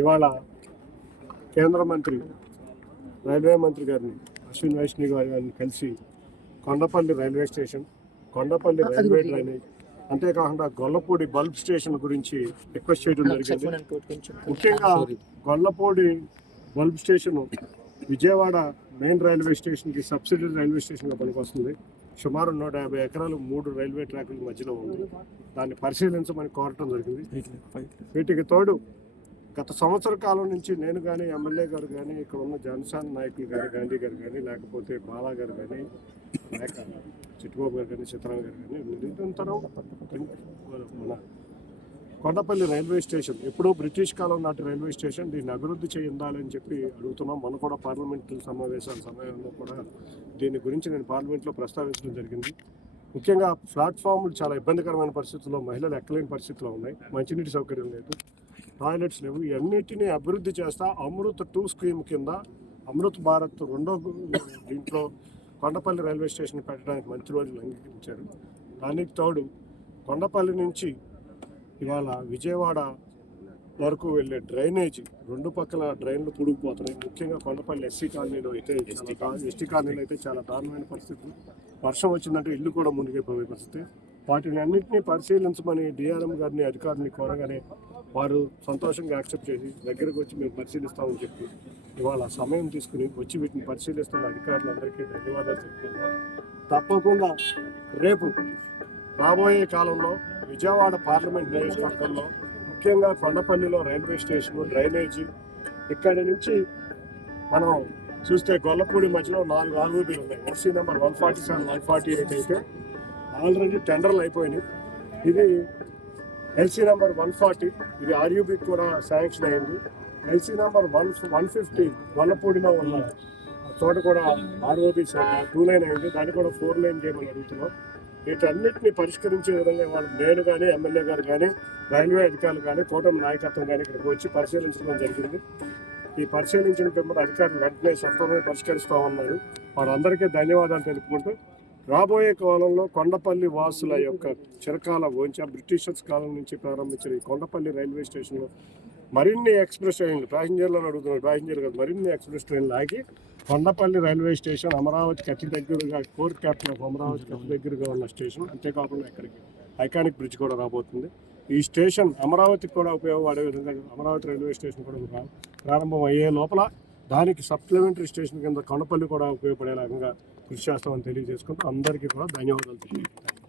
ఇవాళ కేంద్ర మంత్రి రైల్వే మంత్రి గారిని అశ్విన్ వైష్ణవి గారి గారిని కలిసి Kondapalli railway station Kondapalli railway drainage అంతేకాకుండా గొల్లపూడి బల్బ్ స్టేషన్ గురించి రిక్వెస్ట్ చేయడం జరిగింది. ముఖ్యంగా Gollapudi bulb station Vijayawada main railway స్టేషన్కి సబ్సిడీ రైల్వే స్టేషన్గా పనికొస్తుంది. సుమారు నూట యాభై ఎకరాలు మూడు రైల్వే ట్రాకుల మధ్యలో ఉంది. దాన్ని పరిశీలించమని కోరటం జరిగింది. వీటికి తోడు గత సంవత్సర కాలం నుంచి నేను కానీ ఎమ్మెల్యే గారు కానీ ఇక్కడ ఉన్న జనసేన నాయకులు కానీ గాంధీ గారు కానీ లేకపోతే బాలా గారు కానీ లేక చిట్టుబాబు గారు కానీ చిత్రాంగ గారు కానీ నిరంతరం మన కొండపల్లి రైల్వే స్టేషన్ ఎప్పుడో బ్రిటిష్ కాలం నాటి రైల్వే స్టేషన్ దీన్ని అభివృద్ధి చేయిందాలని చెప్పి అడుగుతున్నాం. మన కూడా పార్లమెంట్ సమావేశాల సమయంలో కూడా దీని గురించి నేను పార్లమెంట్లో ప్రస్తావించడం జరిగింది. ముఖ్యంగా ప్లాట్ఫామ్లు చాలా ఇబ్బందికరమైన పరిస్థితుల్లో మహిళలు ఎక్కలేని పరిస్థితిలో ఉన్నాయి. మంచినీటి సౌకర్యం లేదు. టాయిలెట్స్ లేవు. ఇవన్నిటినీ అభివృద్ధి చేస్తా అమృత్ టూ స్కీమ్ కింద అమృత్ భారత్ రెండో దీంట్లో కొండపల్లి రైల్వే స్టేషన్ పెట్టడానికి మంచి రోజులు అంగీకరించారు. దానికి తోడు కొండపల్లి నుంచి ఇవాళ విజయవాడ వరకు వెళ్ళే డ్రైనేజీ రెండు పక్కల డ్రైన్లు పుడిగిపోతున్నాయి ముఖ్యంగా కొండపల్లి ఎస్సీ కాలనీలో అయితే ఎస్టీ కాలనీలో అయితే చాలా దారుణమైన పరిస్థితి వర్షం వచ్చిందంటే ఇల్లు కూడా మునిగిపోయే పరిస్థితి. వాటిని అన్నింటినీ పరిశీలించమని డిఆర్ఎం గారిని అధికారిని కోరగానే వారు సంతోషంగా యాక్సెప్ట్ చేసి దగ్గరకు వచ్చి మేము పరిశీలిస్తామని చెప్పి ఇవాళ సమయం తీసుకుని వచ్చి వీటిని పరిశీలిస్తున్న అధికారులందరికీ ధన్యవాదాలు చెప్తున్నాం. తప్పకుండా రేపు రాబోయే కాలంలో విజయవాడ పార్లమెంట్ నియోజకవర్గంలో ముఖ్యంగా కొండపల్లిలో రైల్వే స్టేషను డ్రైనేజీ ఇక్కడి నుంచి మనం చూస్తే గొల్లపూడి మధ్యలో నాలుగు ఆర్ఓబీలు ఉన్నాయి. SC number one forty seven one forty eight అయితే ఆల్రెడీ టెండర్లు అయిపోయినాయి. ఇది ఎల్సీ నెంబర్ వన్ ఫార్టీ ఇది ఆర్యూబీ కూడా శాంక్షన్ అయింది. LC number one one fifty గొల్లపూడిలో ఉన్న చోట కూడా ఆర్ఓబీ టూ లైన్ అయింది. దాన్ని కూడా ఫోర్ లైన్ చేయమని అడుగుతున్నాం. వీటన్నిటిని పరిష్కరించే విధంగా వాళ్ళు నేను కానీ ఎమ్మెల్యే గారు కానీ రైల్వే అధికారులు కానీ కూటమి నాయకత్వం కానీ ఇక్కడికి వచ్చి పరిశీలించడం జరిగింది. ఈ పరిశీలించిన పిమ్మట అధికారులు వెంటనే సత్వరమే పరిష్కరిస్తామన్నారు. వారందరికీ ధన్యవాదాలు తెలుపుకుంటూ రాబోయే కాలంలో కొండపల్లి వాసుల యొక్క చిరకాల వంచ బ్రిటిషర్స్ కాలం నుంచి ప్రారంభించిన ఈ కొండపల్లి రైల్వే స్టేషన్లో మరిన్ని ఎక్స్ప్రెస్ ట్రైన్లు ప్యాసింజర్లను అడుగుతున్నారు. ప్యాసింజర్ కాదు మరిన్ని ఎక్స్ప్రెస్ ట్రైన్లు ఆగి కొండపల్లి రైల్వే స్టేషన్ అమరావతికి అతి దగ్గరగా కోర్ క్యాపిటల్ ఆఫ్ అమరావతికి అతి దగ్గరగా ఉన్న స్టేషన్ అంతేకాకుండా ఇక్కడికి ఐకానిక్ బ్రిడ్జ్ కూడా రాబోతుంది. ఈ స్టేషన్ అమరావతికి కూడా ఉపయోగపడే విధంగా అమరావతి రైల్వే స్టేషన్ కూడా ప్రారంభం అయ్యే లోపల దానికి సప్లిమెంటరీ స్టేషన్ కింద కొండపల్లి కూడా ఉపయోగపడేలాగా కృషి చేస్తామని తెలియజేసుకుంటూ అందరికీ కూడా ధన్యవాదాలు తెలియజేస్తాను